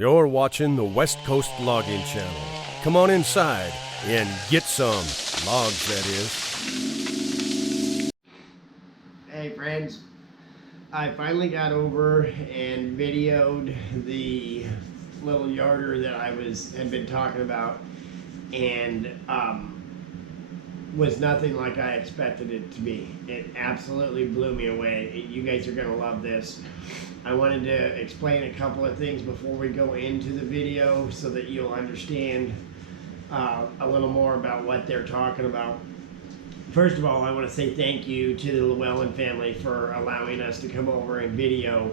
You're watching the West Coast Logging Channel. Come on inside and get some logs, that is. Hey friends, I finally got over and videoed the little yarder that had been talking about, and was nothing like I expected it to be. It absolutely blew me away. You guys are gonna love this. I wanted to explain a couple of things before we go into the video so that you'll understand a little more about what they're talking about. First of all, I want to say thank you to the Llewellyn family for allowing us to come over and video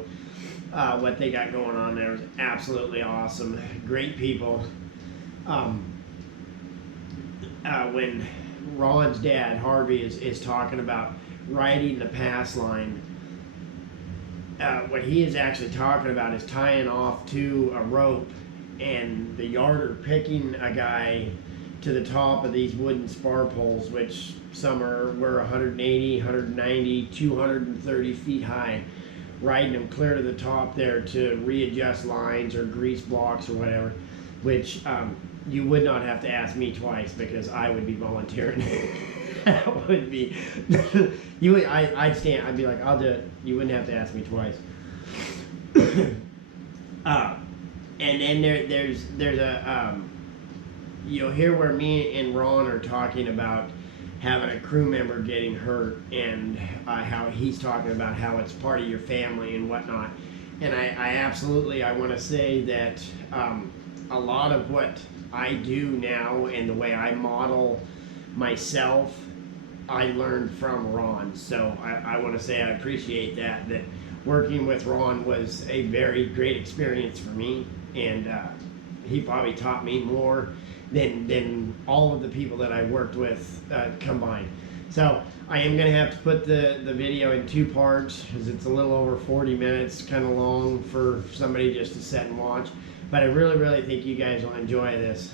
what they got going on there. It was absolutely awesome. Great people. When Ron's dad, Harvey, is talking about riding the pass line, what he is actually talking about is tying off to a rope and the yarder picking a guy to the top of these wooden spar poles, which some were 180, 190, 230 feet high, riding them clear to the top there to readjust lines or grease blocks or whatever, which you would not have to ask me twice because I would be volunteering. That would be I'd stand. I'd be like, I'll do it. You wouldn't have to ask me twice. And then there's a you'll hear where me and Ron are talking about having a crew member getting hurt, and how he's talking about how it's part of your family and whatnot. And I want to say that a lot of what I do now and the way I model myself, I learned from Ron. So I want to say I appreciate that working with Ron was a very great experience for me, and he probably taught me more than all of the people that I worked with combined. So I am going to have to put the video in two parts because it's a little over 40 minutes, kind of long for somebody just to sit and watch. But I really think you guys will enjoy this.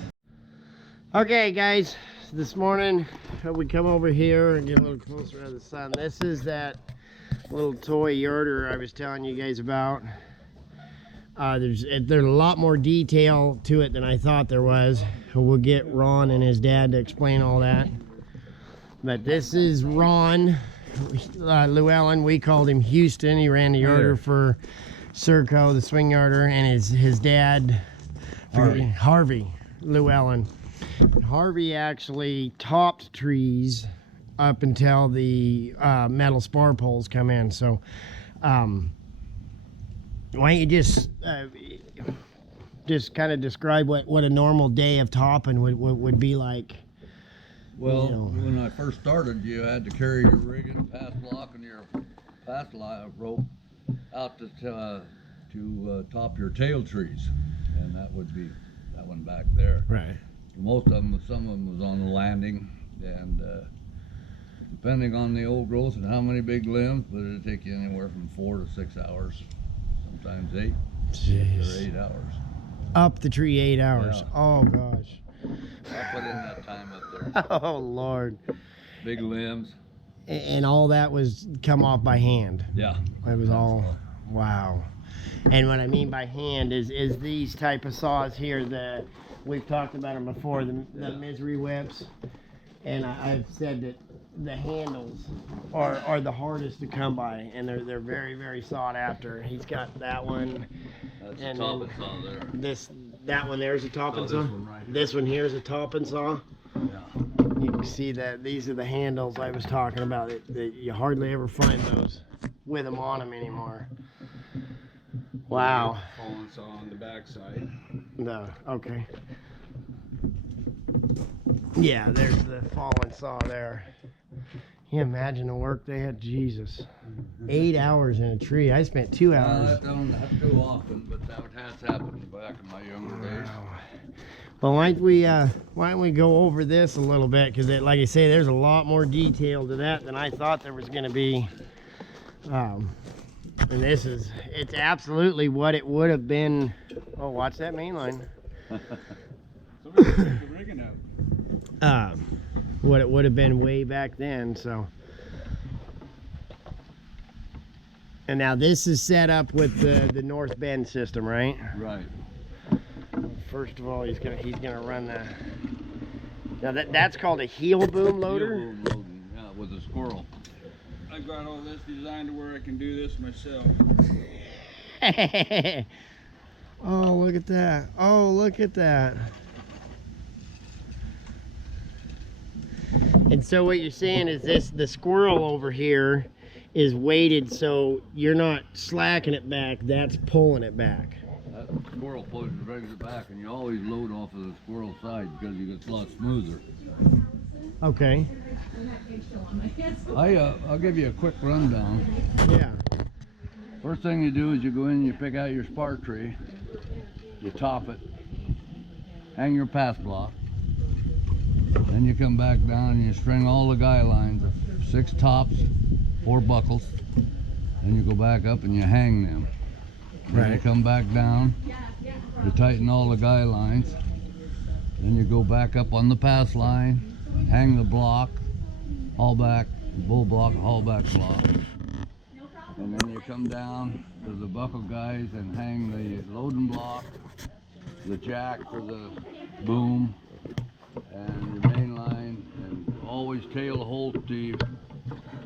Okay guys, this morning we come over here and get a little closer to the sun. This is that little toy yarder I was telling you guys about. There's a lot more detail to it than I thought there was. We'll get Ron and his dad to explain all that. But this is Ron Llewellyn. We called him Houston. He ran the yarder for Serco, the swing yarder, and his dad, Harvey Llewellyn. Harvey actually topped trees up until the metal spar poles come in. So why don't you just kind of describe what a normal day of topping would be like? Well, when I first started, you had to carry your rigging, pass block, and your pass rope out to top your tail trees, and that would be that one back there. Right. Most of them, some of them was on the landing, and depending on the old growth and how many big limbs, but it'd take you anywhere from 4 to 6 hours, sometimes 8 Jeez. or 8 hours. Up the tree 8 hours. Yeah. Oh gosh. I put in that time up there. Oh Lord. Big limbs. And all that was come off by hand. Yeah. It was all, wow. And what I mean by hand is these type of saws here. We've talked about them before, the Misery whips. And I've said that the handles are the hardest to come by, and they're very sought after. He's got that one. That's and a topping saw there. That one there's a topping saw. This one right here. This one here is a topping saw. Yeah. You can see that these are the handles I was talking about. That you hardly ever find those with them on them anymore. Wow. Fallen saw on the back side. No. Okay. Yeah, there's the fallen saw there. Can you imagine the work they had? Jesus. 8 hours in a tree. I spent 2 hours. That don't happen too often, but that has happened back in my younger days. Well, why don't we go over this a little bit? Because, like I say, there's a lot more detail to that than I thought there was going to be. And it's absolutely what it would have been. Oh, watch that main line. Somebody took the rigging out. What it would have been way back then. So, and now this is set up with the North Bend system, right? Right. first of all, he's gonna run the. Now that's called a heel boom loader. Heel boom loading, yeah, with a squirrel. I got all this designed to where I can do this myself. Oh, look at that. Oh, look at that. And so what you're saying is the squirrel over here is weighted so you're not slacking it back, that's pulling it back. That squirrel brings it back, and you always load off of the squirrel side because it's a lot smoother. Okay. I'll give you a quick rundown. Yeah. First thing you do is you go in and you pick out your spar tree, you top it, hang your pass block, then you come back down and you string all the guy lines, 6 tops, 4 buckles, then you go back up and you hang them. Then you come back down, you tighten all the guy lines, then you go back up on the pass line, hang the block, haul back, bull block, haul back block. And then you come down to the buckle guys and hang the loading block, the jack for the boom, and your main line, and always tail hold the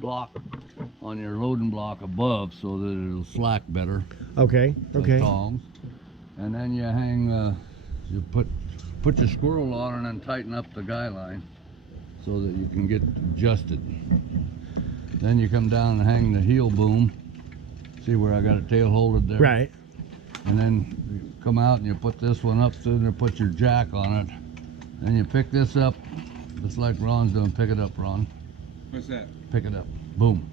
block on your loading block above so that it'll slack better. Okay. Like Okay. tongs. And then you hang, you put your squirrel on and then tighten up the guy line so that you can get adjusted. Then you come down and hang the heel boom. See where I got it tail holded there? Right. And then you come out and you put this one up through there, put your jack on it. Then you pick this up, just like Ron's doing. Pick it up, Ron. What's that? Pick it up. Boom.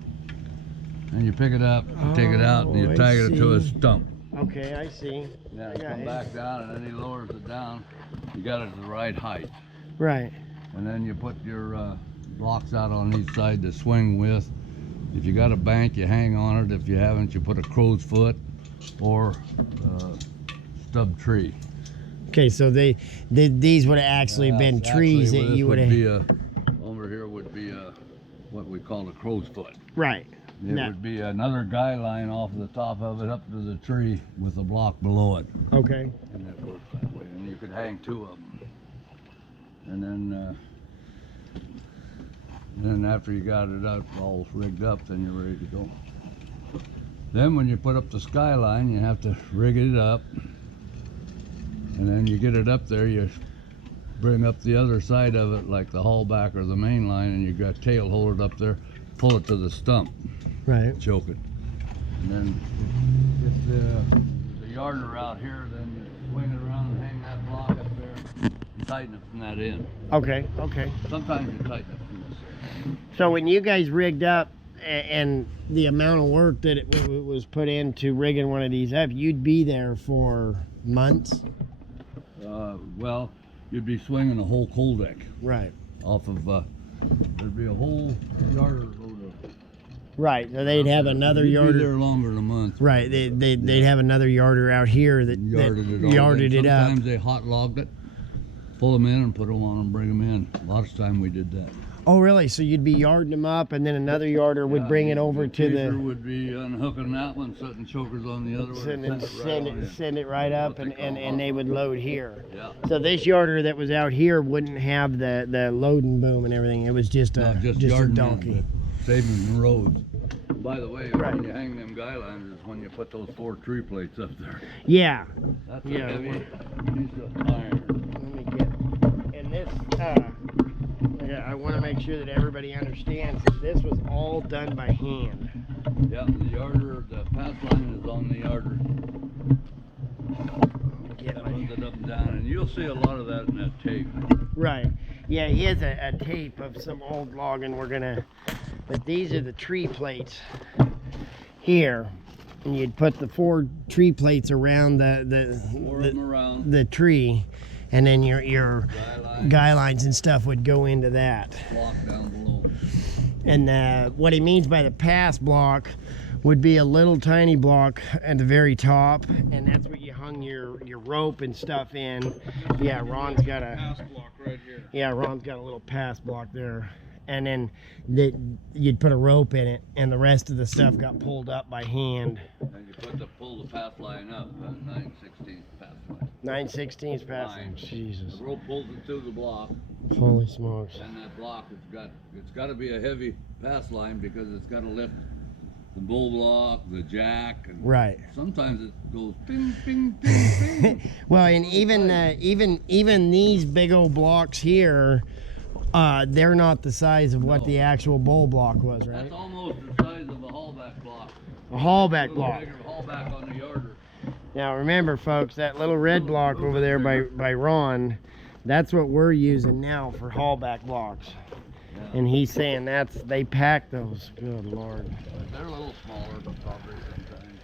And you pick it up, you take it out, and you I tag it to a see. stump. Okay, I see. Now I you got come it. back down, and then he lowers it down. You got it at the right height. Right. And then you put your blocks out on each side to swing with. If you got a bank, you hang on it. If you haven't, you put a crow's foot or stub tree. Okay, so these would have actually been trees Actually, that you would this have. be over here would be what we call a crow's foot. Right. It No. would be another guy line off the top of it up to the tree with a block below it. Okay. And it works that way. And you could hang 2 of them. And then after you got it up, all rigged up, then you're ready to go. Then when you put up the skyline, you have to rig it up. And then you get it up there, you bring up the other side of it, like the haul back or the main line, and you got tail hold it up there, pull it to the stump, Right. choke it. And then get the yarder out here, then you swing it around and hang that block up there and tighten it from that end. Okay. Okay. Sometimes you tighten it from this. So when you guys rigged up and the amount of work that it was put into rigging one of these up, you'd be there for months. Well, you'd be swinging a whole coal deck Right. off of, there'd be a whole yarder load of. Right. So they'd have another You'd be yarder. there longer than a month. Right. They'd have another yarder out here that Yarded it all. yarded Then it up. Sometimes they hot logged it, pull them in and put them on and bring them in. A lot of time we did that. Oh, really? So you'd be yarding them up, and then another yarder would Yeah, bring it over to chaser the. would be unhooking that one, setting chokers on the other one, Send and it, send it right on in. send it right up, What they and call they hot would load. load here. Yeah. So this yarder that was out here wouldn't have the loading boom and everything. It was just a No, just a yarding donkey. in, saving the roads. By the way, Right. when you hang them guy lines is when you put those 4 tree plates up there. Yeah. That's Yeah, a heavy well- piece of iron. Let me get. And this. I want to make sure that everybody understands that this was all done by hand. Yeah, the yarder, the pass line is on the yarder. Get That my- runs it up and down, and you'll see a lot of that in that tape. Right. Yeah, he has a tape of some old logging but these are the tree plates here. And you'd put the 4 tree plates around 4 of them around, the tree, and then your guy line, guy lines and stuff would go into that. block down below. And what he means by the pass block would be a little tiny block at the very top, and that's where you hung your rope and stuff in. Yeah, Ron's got Pass block right here. Ron's got a little pass block there. And then you'd put a rope in it, and the rest of the stuff got pulled up by hand. And you pull the pass line up, 9/16 pass line. 9/16 passing. Line. Jesus. The rope pulls it through the block, Holy smokes. and that block it's got to be a heavy pass line because it's got to lift the bull block, the jack, and Right. sometimes it goes ping, ping, ping, ping. Well, and even these big old blocks here, they're not the size of what No. the actual bull block was, right? That's almost the size of a haulback block. A haulback A little block. bigger haulback on the yarder. Now remember, folks, that little red block over there by Ron, that's what we're using now for haulback blocks. Yeah. And he's saying they pack those. Good Lord. They're a little smaller, probably sometimes.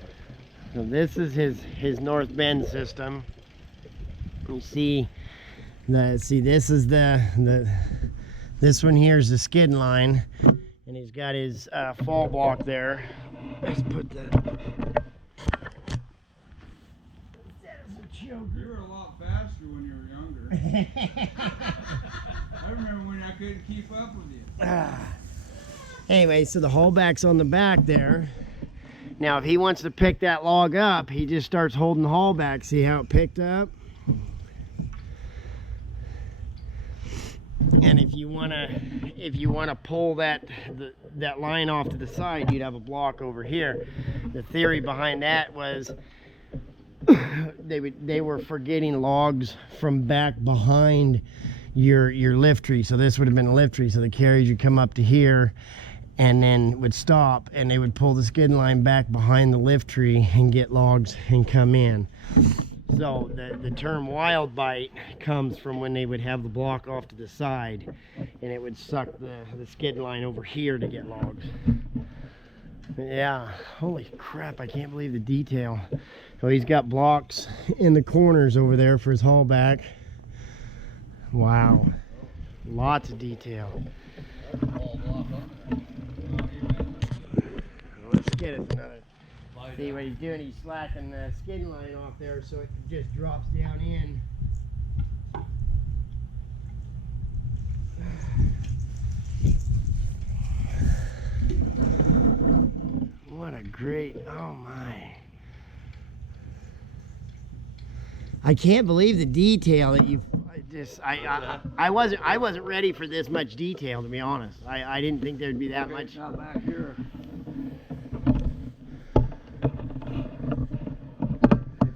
So this is his North Bend system. You see, this is this one here is the skid line, and he's got his fall block there. Let's put that. You were a lot faster when you were younger. I remember when I couldn't keep up with you. Anyway, so the haulback's on the back there. Now, if he wants to pick that log up, he just starts holding the haulback. See how it picked up? And if you wanna pull that line off to the side, you'd have a block over here. The theory behind that was they were forgetting logs from back behind your lift tree. So this would have been a lift tree. So the carriage would come up to here and then would stop, and they would pull the skid line back behind the lift tree and get logs and come in. So the term wild bite comes from when they would have the block off to the side, and it would suck the skid line over here to get logs. Yeah, holy crap, I can't believe the detail. So he's got blocks in the corners over there for his haulback. Wow, lots of detail. Wall block on Let's get it another. See what he's doing, he's slacking the skid line off there so it just drops down in. What a great, oh my. I can't believe the detail that you've I wasn't ready for this much detail, to be honest. I didn't think there'd be that much. Now back here.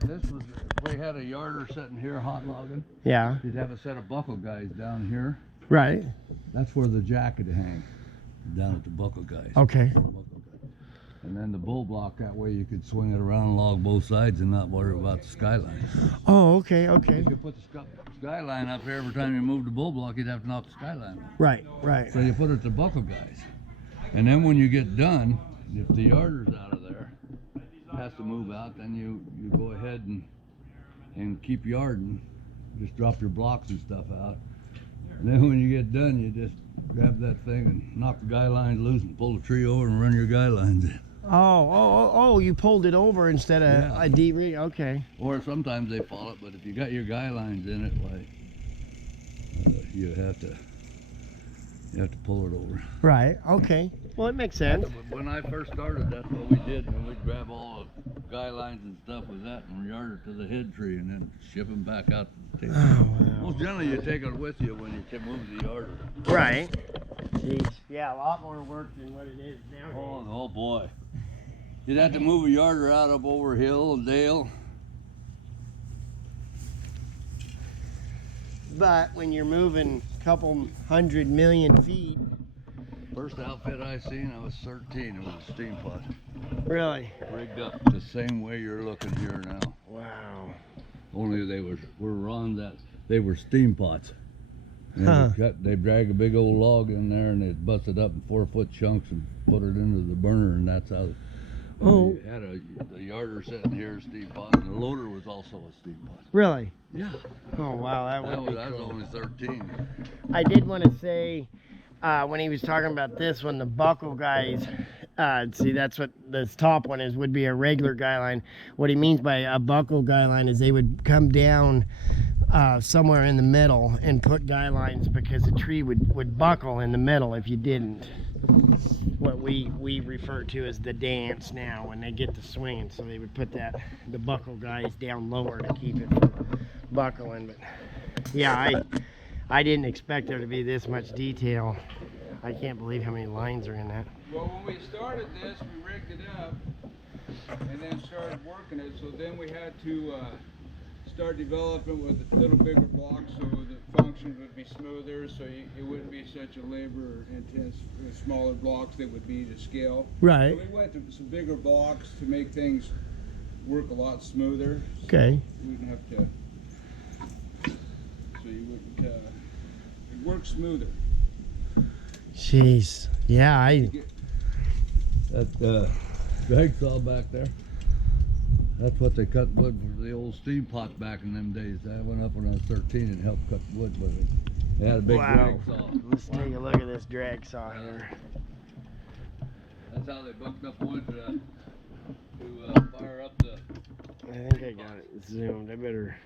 If we had a yarder sitting here hot logging, Yeah, you'd have a set of buckle guys down here. right. That's where the jack would hang, down at the buckle guys. Okay. And then the bull block, that way you could swing it around and log both sides and not worry about the skyline. Oh, okay, okay. If you put the skyline up here, every time you move the bull block, you'd have to knock the skyline off. Right, right. So you put it at the buckle guys. And then when you get done, if the yarder's out of there, has to move out, then you go ahead and keep yarding. Just drop your blocks and stuff out. And then when you get done, you just grab that thing and knock the guy lines loose and pull the tree over and run your guy lines in. Oh, you pulled it over instead of Yeah. a D-ring? Okay. Or sometimes they follow it, but if you got your guy lines in it, like you have to pull it over. Right, okay. Well, it makes sense. When I first started, that's what we did. And we'd grab all the guy lines and stuff with that and yard it to the head tree and then ship them back out to the table. Oh, wow. Most generally, you take it with you when you move the yarder. Right. Jeez. Yeah, a lot more work than what it is nowadays. Oh boy. You'd have to move a yarder out up over hill and dale. But when you're moving a couple 100 million feet, First outfit I seen, I was 13. It was a steam pot. really? Rigged up the same way you're looking here now. Wow. Only they were on that. They were steam pots. And Huh. they drag a big old log in there and they'd bust it up in 4-foot chunks and put it into the burner, and that's how. Oh. You had the yarder sitting here, a steam pot, and the loader was also a steam pot. Really? Yeah. Oh, wow, that I would be was cool. only 13. I did want to say, when he was talking about this one, the buckle guys, See, that's what this top one is, would be a regular guy line. What he means by a buckle guy line is they would come down somewhere in the middle and put guy lines because the tree would buckle in the middle if you didn't. What we refer to as the dance now when they get to swinging. So they would put the buckle guys down lower to keep it from buckling. But yeah, I didn't expect there to be this much detail. I can't believe how many lines are in that. Well, when we started this, we rigged it up and then started working it. So then we had to start developing with a little bigger blocks so the function would be smoother, so it wouldn't be such a labor-intense, smaller blocks that would be to scale. Right. So we went to some bigger blocks to make things work a lot smoother. Okay. So we wouldn't have to. So you wouldn't. It works smoother. Jeez. Yeah, That drag saw back there, that's what they cut wood for the old steam pots back in them days. I went up when I was 13 and helped cut wood with it. They had a big Wow. drag saw. Let's take a look at this drag saw here. That's how they bucked up wood to fire up the. I think I got it zoomed. I better.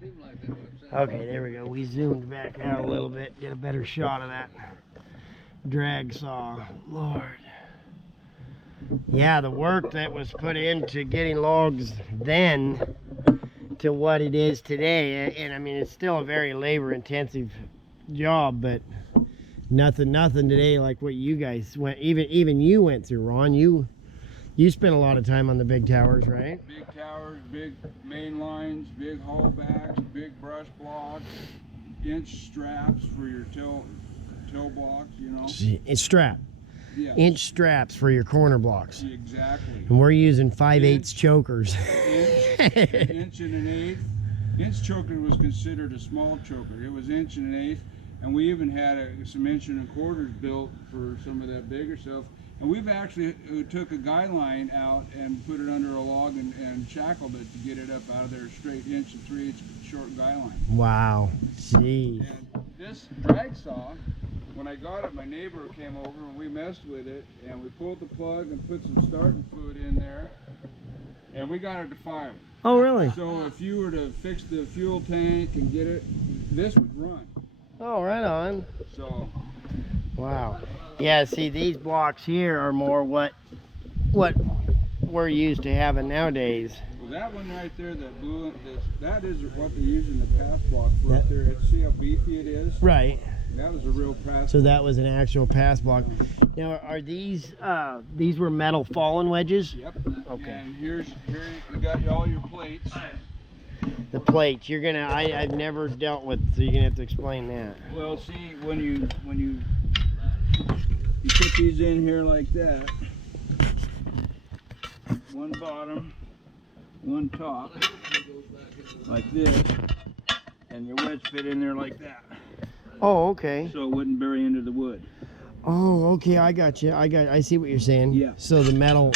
Seemed like they would send Okay, there we go. We zoomed back out a little bit, get a better shot of that drag saw. Lord. Yeah, the work that was put into getting logs then to what it is today, and I mean it's still a very labor-intensive job, but nothing today like what you guys went. Even you went through, Ron. You spent a lot of time on the big towers, right? Big towers, big main lines, big hull backs, big brush blocks, inch straps for your tail blocks, you know. It's strap. Yeah. Inch straps for your corner blocks. Exactly. And we're using 5/8 chokers. Inch and an eighth. Inch choker was considered a small choker. It was inch and an eighth, and we even had some inch and a quarters built for some of that bigger stuff. And we've actually took a guy line out and put it under a log and shackled it to get it up out of there straight inch and 3/8 short guy line. Wow. Jeez. And this drag saw, when I got it, my neighbor came over and we messed with it, and we pulled the plug and put some starting fluid in there, and we got it to fire. Oh, really? So if you were to fix the fuel tank and get it, this would run. Oh, right on. So Wow. Yeah, see, these blocks here are more what we're used to having nowadays. well, that one right there, that blue, that is what they use in the pass block for That- up there. See how beefy it is? Right. That was a real pass. So that was an actual pass block. Now, are these were metal fallen wedges? Yep. Okay. And here you got all your plates. The plates. You're gonna. I've never dealt with, so you're gonna have to explain that. Well, see, when you put these in here like that, one bottom, one top, like this, and your wedge fit in there like that, Oh, okay. so it wouldn't bury into the wood. Oh, okay. I got you. I see what you're saying. Yeah. So the metal,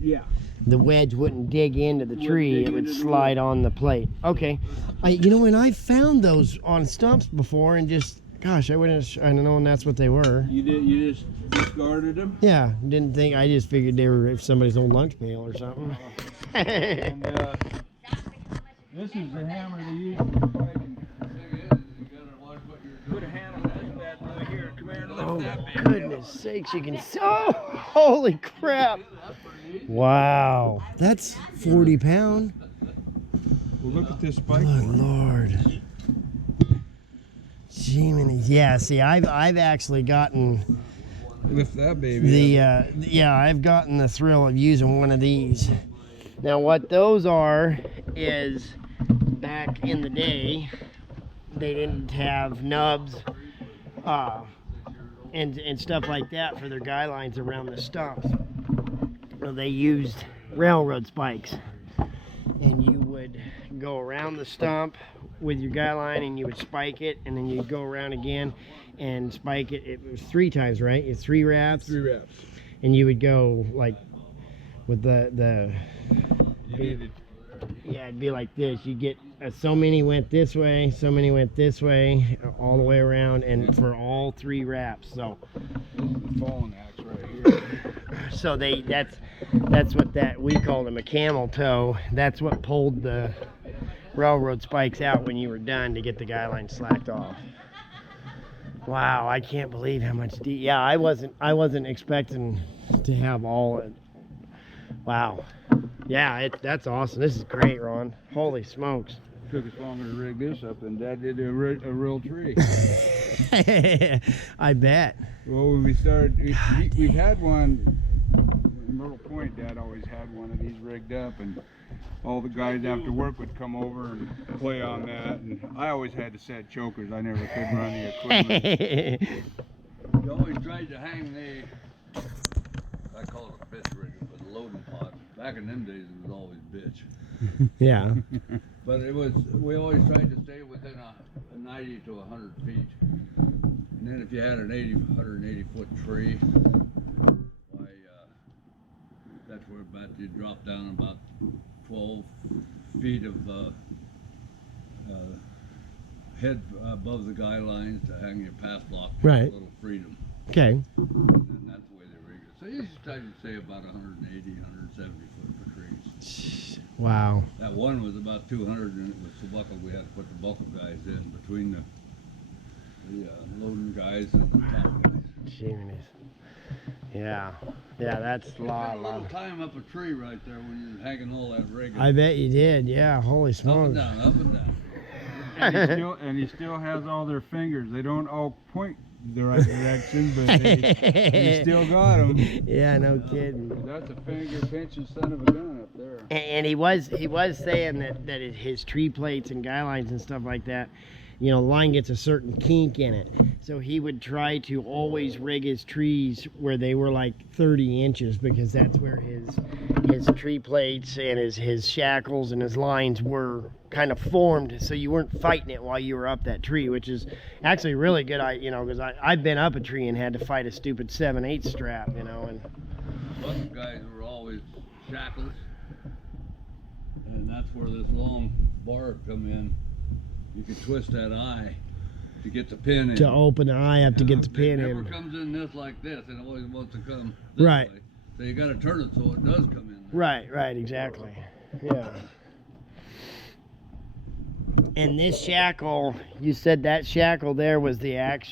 Yeah. the wedge wouldn't dig into the Wouldn't tree. dig It would into the slide wood. on the plate. Okay. And I found those on stumps before, and just, gosh, I wouldn't have known that's what they were. You just discarded them. Yeah, didn't think. I just figured they were somebody's old lunch pail or something. And this is the hammer they use for fighting. Put a hand on this bad boy here. Come here and lift Oh, that big. goodness sakes, you can see. Oh, holy crap. Wow. That's 40 pound. Well, look at this spike. Good Lord. Jiminy. Yeah, see, I've actually gotten Lift that baby. I've gotten the thrill of using one of these. Now, what those are is, back in the day, they didn't have nubs and stuff like that for their guy lines around the stumps. So they used railroad spikes, and you would go around the stump with your guy line, and you would spike it, and then you'd go around again and spike it. It was 3 times, right? It's 3 wraps. 3 reps. And you would go like with the yeah, it'd be like this. You get so many went this way, so many went this way, all the way around, and for all 3 wraps. So This is the falling axe right So that's what we called them, a camel toe. That's what pulled the railroad spikes out when you were done to get the guy line slacked off. Wow, I can't believe how much yeah, I wasn't expecting to have all it. Wow. Yeah, that's awesome. This is great, Ron. Holy smokes. Took us longer to rig this up than Dad did a real tree. I bet. Well, when we started, we've had one in Myrtle Point. Dad always had one of these rigged up, and all the guys after work would come over and play on that. And I always had to set chokers. I never could run the equipment. You always tried to hang the, I call it a bitch rigger, but a loading pot. Back in them days, it was always bitch. Yeah. But we always tried to stay within a 90 to 100 feet. And then if you had an 180 foot tree, why, that's where about you drop down about 12 feet of head above the guy lines to hang your pass block. Right. A little freedom. Okay. And that's the way they rig it. So you just try to say about 180, 170 foot for trees. Wow. That one was about 200, and it was so buckled we had to put the buckle guys in between the loading guys and the top guys. Jeez. Yeah. Yeah, that's a lot. A little time up a tree right there when you're hanging all that rigging. I bet you did. Yeah. Holy Up and smokes. down, up and down. And he still has all their fingers. They don't all point the right direction, but he still got them. Yeah, no kidding. That's a finger pinching son of a gun up there. And he was saying that his tree plates and guy lines and stuff like that, you know, the line gets a certain kink in it. So he would try to always rig his trees where they were like 30 inches because that's where his tree plates and his shackles and his lines were kind of formed, so you weren't fighting it while you were up that tree, which is actually really good. Because I've been up a tree and had to fight a stupid 7/8 strap, you know. And Some guys were always shackles, and that's where this long bar come in. You could twist that eye to get the pin in. to open the eye up to get the pin It never in. comes in this like this, and it always wants to come this Right. way. So you got to turn it so it does come in there. Right, exactly. Yeah. And this shackle, you said that shackle there was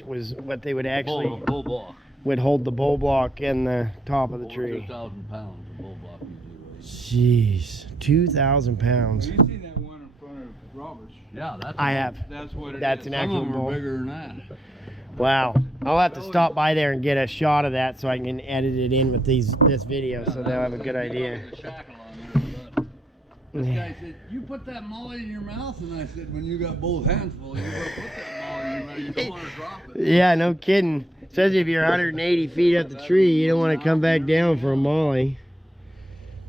was what they would actually Bull block. would hold the bull block in the top of the Over tree. 2,000 pounds of bull block usually weighs. Jeez, 2,000 pounds. Have you seen that one in front of Roberts? Yeah, that's. I have. That's what it That's is. an Some actual of them bull. are bigger than that. Wow. I'll have to stop by there and get a shot of that so I can edit it in with this video so they'll have a good idea. The shackle on there, but this guy said, "You put that molly in your mouth," and I said, "When you got both hands full, you gotta put that molly in your mouth. You don't want to drop it." Yeah, no kidding. Especially if you're 180 feet up the tree, you don't want to come back down for a molly.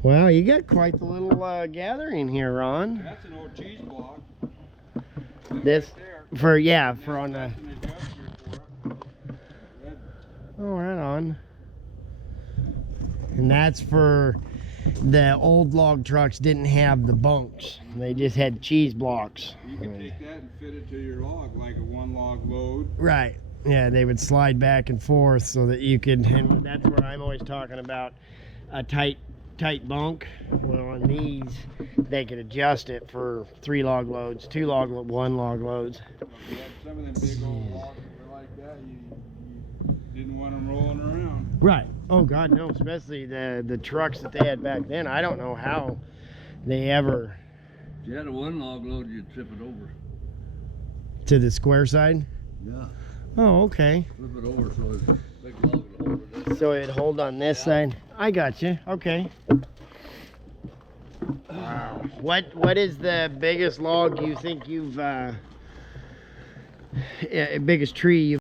Wow, you got quite the little gathering here, Ron. That's an old cheese block. This There. for on the. That's an adjuster for it. Oh, right on. And that's for the old log trucks didn't have the bunks. They just had cheese blocks. You can take that and fit it to your log like a one log load. Right. Yeah, they would slide back and forth so that you could, and that's where I'm always talking about a tight bunk. Well, on these, they could adjust it for 3 log loads, 2 log, 1 log loads. If you had some of them big old logs that were like that, you didn't want them rolling around. Right. Oh God, no. Especially the trucks that they had back then. I don't know how they ever If you had a one log load, you'd tip it over. to the square side. Yeah. Oh, okay. Flip it over so it's a big log would hold it. So it'd hold on this side. I got you. Okay. Wow. What is the biggest log you think you've biggest tree you've